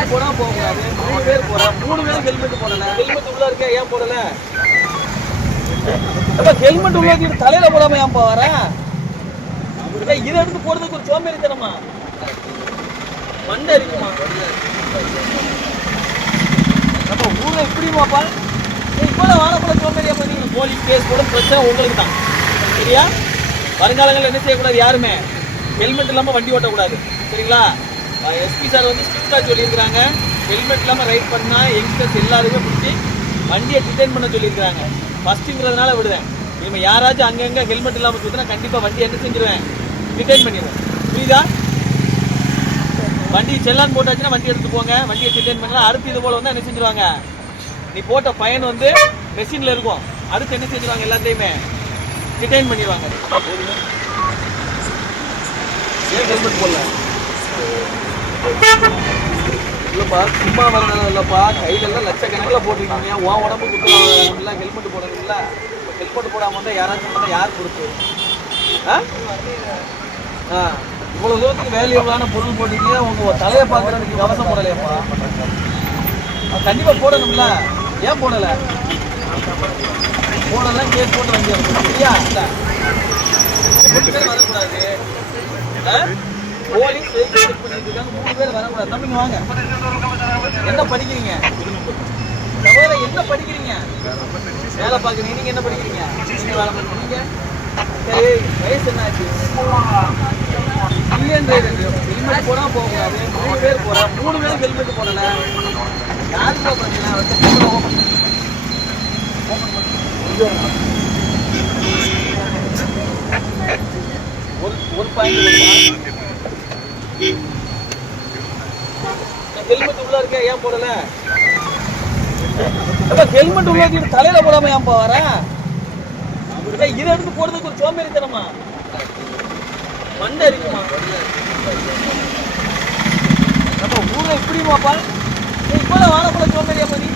Helmet போடாம போகக்கூடாது. 3 பேர் போறோம், 3 பேரும் ஹெல்மெட் போடல. ஹெல்மெட் உள்ள இருக்க ஏன் போடல? அப்ப ஹெல்மெட் உள்ள இருக்கு தலையில போடாம ஏன்பா வர? இதை எடுத்து போடுறதுக்கு ஒரு சோம்பேறித்தனமா மண்டை இருக்குமா? நம்ம ஊர்ல இப்படிமாப்பா இப்பதான் வாழப்பட சோம்பேறியாப்பா. நீங்க போலீஸ் கேஸ் போட பிரச்சனை உங்களுக்கு தான் சரியா? வருங்காலங்களில் என்ன செய்யக்கூடாது? யாருமே ஹெல்மெட் இல்லாமல் வண்டி ஓட்டக்கூடாது சரிங்களா? எஸ்பி சார் வந்து ஸ்ட்ரிக்டாக சொல்லியிருக்கிறாங்க. ஹெல்மெட் இல்லாமல் ரைட் பண்ணால் யங்ஸ்டர்ஸ் எல்லாருமே பிடிச்சி வண்டியை டிடைன் பண்ண சொல்லியிருக்கிறாங்க. ஃபஸ்ட்டுங்கிறதுனால விடுவேன். இனிமேல் யாராச்சும் அங்கங்கே ஹெல்மெட் இல்லாமல் சுற்றினா கண்டிப்பாக வண்டி என்ன செஞ்சிருவேன்? டிடைன் பண்ணிடுவேன். புரியுதா? வண்டி செல்லான் போட்டாச்சுன்னா வண்டி எடுத்து போங்க. வண்டியை டிடைன் பண்ணலாம். அடுத்து இது போல் வந்து என்ன செஞ்சிருவாங்க? நீ போட்ட பயன் வந்து மெஷினில் இருக்கும். அடுத்து என்ன செஞ்சிருவாங்க? எல்லாத்தையுமே டிடைன் பண்ணிடுவாங்க. ஏன் ஹெல்மெட் போடல? இல்லைப்பா சும்மா வரணும் இல்லைப்பா. கையிலெல்லாம் லட்சக்கணக்கில் போட்டிருக்கீங்க. உன் உடம்பு கொடுக்கலாம் ஹெல்மெட் போடணும்ல. ஹெல்மெட் போடாமல் வந்தால் யாராச்சும் வந்தால் யார் கொடுத்து? இவ்வளோ தூரத்துக்கு வேல்யூபிளான பொருள் போட்டிருக்கீங்க. உங்கள் தலையை பார்க்குறதுக்கு கவசம் போடலையப்பா. கண்டிப்பாக போடணும்ல. ஏன் போடலை? போடலாம் கேஸ் போட்டு வண்டி இருக்கும் சரியா? வரக்கூடாது. போலீஸ் செக் பண்ணிட்டு இருக்காங்க. 3 பேர் வரக்கூடாது. தம்பிங்க வாங்க. என்ன படிக்கிறீங்க? சகோதரர் என்ன படிக்கிறீங்க? வேலை பார்க்குறீங்க. நீங்க என்ன படிக்கிறீங்க? வேலை பார்க்குறீங்க. சரி வயசு என்ன ஆச்சு? ஹெல்மெட் போடாம போகக்கூடாது. 3 பேர் போறோம், 3 பேரும் ஹெல்மெட் போடல. யாருப்பா பிரச்சனை? ஒரு பாயிண்ட் ஹெல்மெட் உள்ள இருக்க ஏன் போடல? ஹெல்மெட் உள்ள இருக்கு தலையில போடாம ஏன்பா வர? இதை எடுத்து போடுறதுக்கு ஒரு சோம்பேறித்தனமா மண்டை இருக்குமா? நம்ம ஊர்ல இப்படிமாப்பா இப்பதான் வாழப்பட சோம்பேறியாப்பா. நீ